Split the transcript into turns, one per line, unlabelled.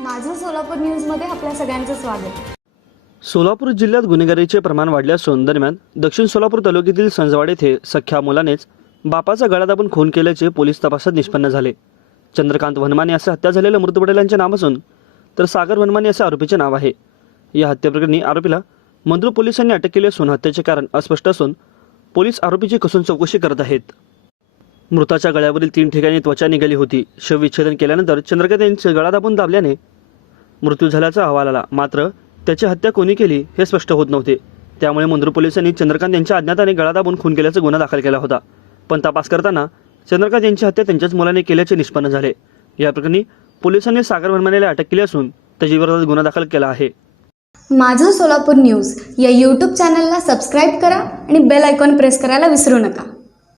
माझं सोलापूर न्यूजमध्ये आपल्या सगळ्यांचं स्वागत.
सोलापूर जिल्ह्यात गुन्हेगारीचे प्रमाण वाढले असून दरम्यान दक्षिण सोलापूर तालुक्यातील संजवाड येथे सख्या मुलानेच बापाचा गळा दाबून खून केल्याचे पोलीस तपासात निष्पन्न झाले. चंद्रकांत वनमाने असे हत्या झालेल्या मृत पटेलांचे नाव असून तर सागर वनमाने असे आरोपीचे नाव आहे. या हत्येप्रकरणी आरोपीला मंदूर पोलिसांनी अटक केली असून हत्येचे कारण अस्पष्ट असून पोलीस आरोपीची कसून चौकशी करत आहेत. मृताच्या गळ्यावरील तीन ठिकाणी त्वचा निघाली होती. शवविच्छेदन केल्यानंतर चंद्रकांत यांचे गळा दाबून दाबल्याने मृत्यू झाल्याचा अहवाल आला. मात्र त्याची हत्या कोणी केली हे स्पष्ट होत नव्हते. त्यामुळे मुंद्रू पोलिसांनी चंद्रकांत यांच्या अज्ञाताने गळा दाबून खून केल्याचा गुन्हा दाखल केला होता. पण तपास करताना चंद्रकांत यांची हत्या त्यांच्याच मुलाने केल्याचे निष्पन्न झाले. या प्रकरणी पोलिसांनी सागर वनमानेला अटक केली असून त्याच्याविरोधात गुन्हा दाखल केला आहे.
माझं सोलापूर न्यूज या यूट्यूब चॅनलला सबस्क्राईब करा आणि बेल आयकॉन प्रेस करायला विसरू नका.